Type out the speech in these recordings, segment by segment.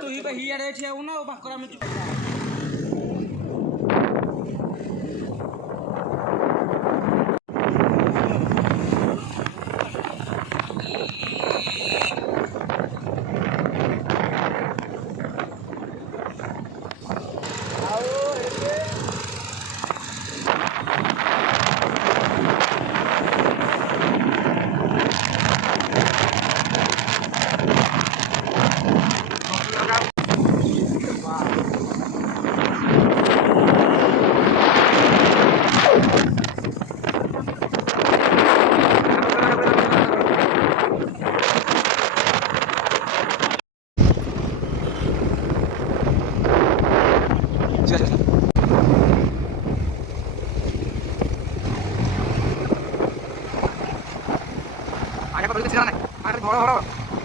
तू ही आड़े ठिया ना पाखर आम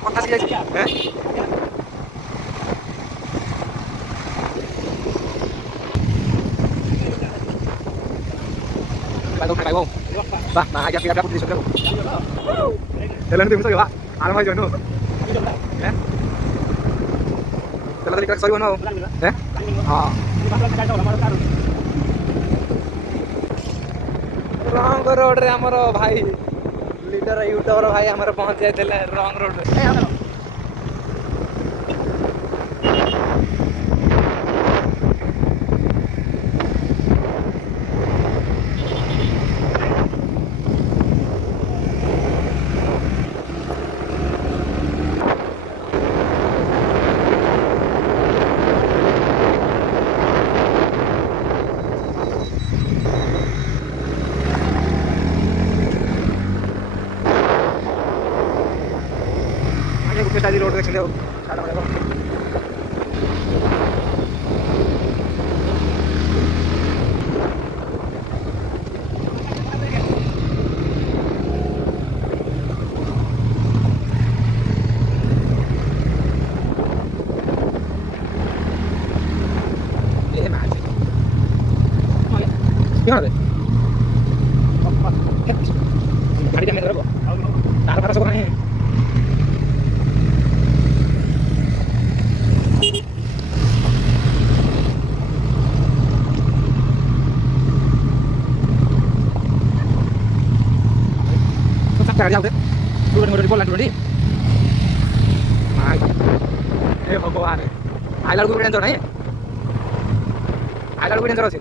কথা শিখেছি হ্যাঁ Bài không, hai bài không? Vâng, mà hai gia phi đã đi xuống đâu? Thế lên tìm sao vậy bạn? À, nó hơi rồi nữa. Đấy. Thế là đi cái soi luôn không? Đấy. रंग road रे हमर भाई leader YouTuber भाई हमर पहुंच जाय देले रंग रोड रे आगे रोड देख ले गाड़ी जाने दो तार फार सब नहीं Cari jauh deh, dulu bola dulu nih. भगवान आइला को डेंजर नहीं आइला को डेंजर আছে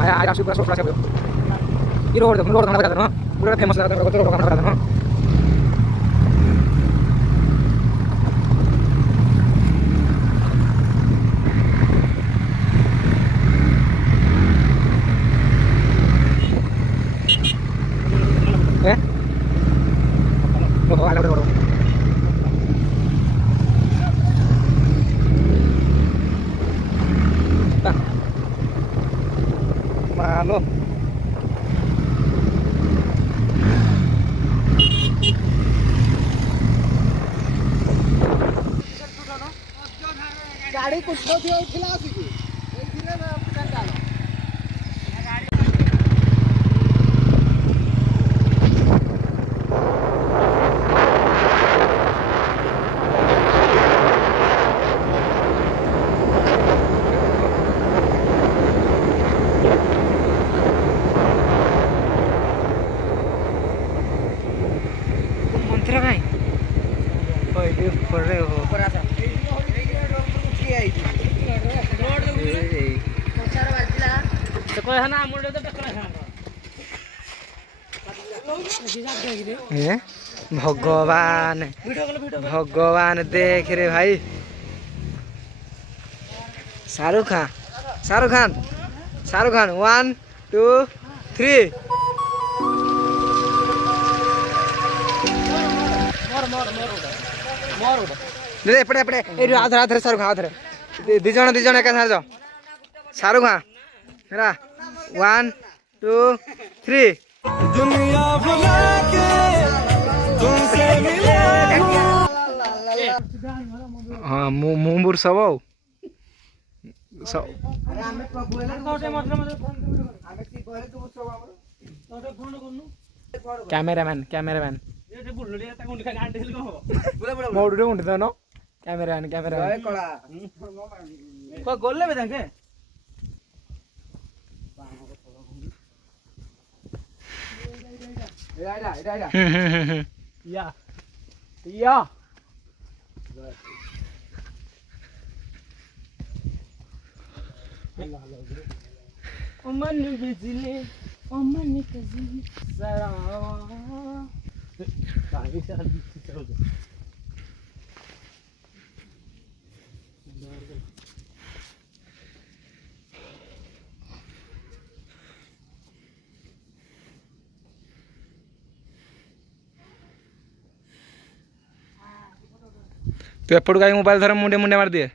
आया आया सुपर सोफा से ये रोड खाना बजा ना पूरा फेमस लगा था रोड खाना बजा ना Malo. गाड़ी कुछ तो थी खिला सी मंत्र भाई ओए ये पर रहे हो ऊपर आ जा की आई रोड पचार बाजला तो कोई है ना मुंडे तो टकरा है भगवान भगवान देख रे भाई शाहरुख खान 1 2 3 दे एपटे एपटे ए आधर शाहरुख खान आधर दी जण एक साथ जाओ शाहरुख खान हेरा 1 2 3 दुनिया भुला के तुमसे मिले हां मुंबुर सब अरे हमें प्रभु है ना आमे की कहले तू सब कैमरामैन मोड़ उठ दो नो कैमरामैन को गोले में देंगे या Oman बिजली ओमन कजी सरा आगे से चलो तू एपट का मोबाइल धर मुंडे मुंडे मार दिए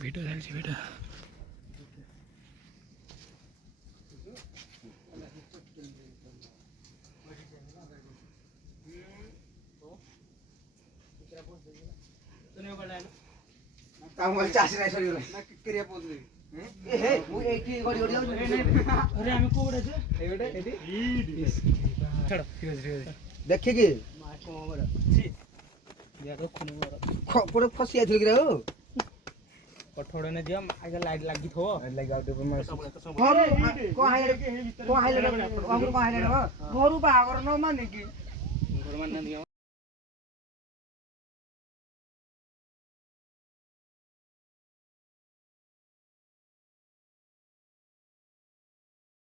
वीडियो वीडियो काम वाली चासी नाही सरी ना क्रिया पोचली ए हे मु एकी गडी गडी अरे आम्ही कोडे छे एवडे एटी छड देखि कि मा को मोर छी या तो खुने मोर पुरो फसी आइथिल कि रे हो कठोड़े ने दिया आगे लाइट लागी थो लाइट आउट पे मार घर को हाइले हमरो को हाइले घरु बागर न माने कि घर मान दियो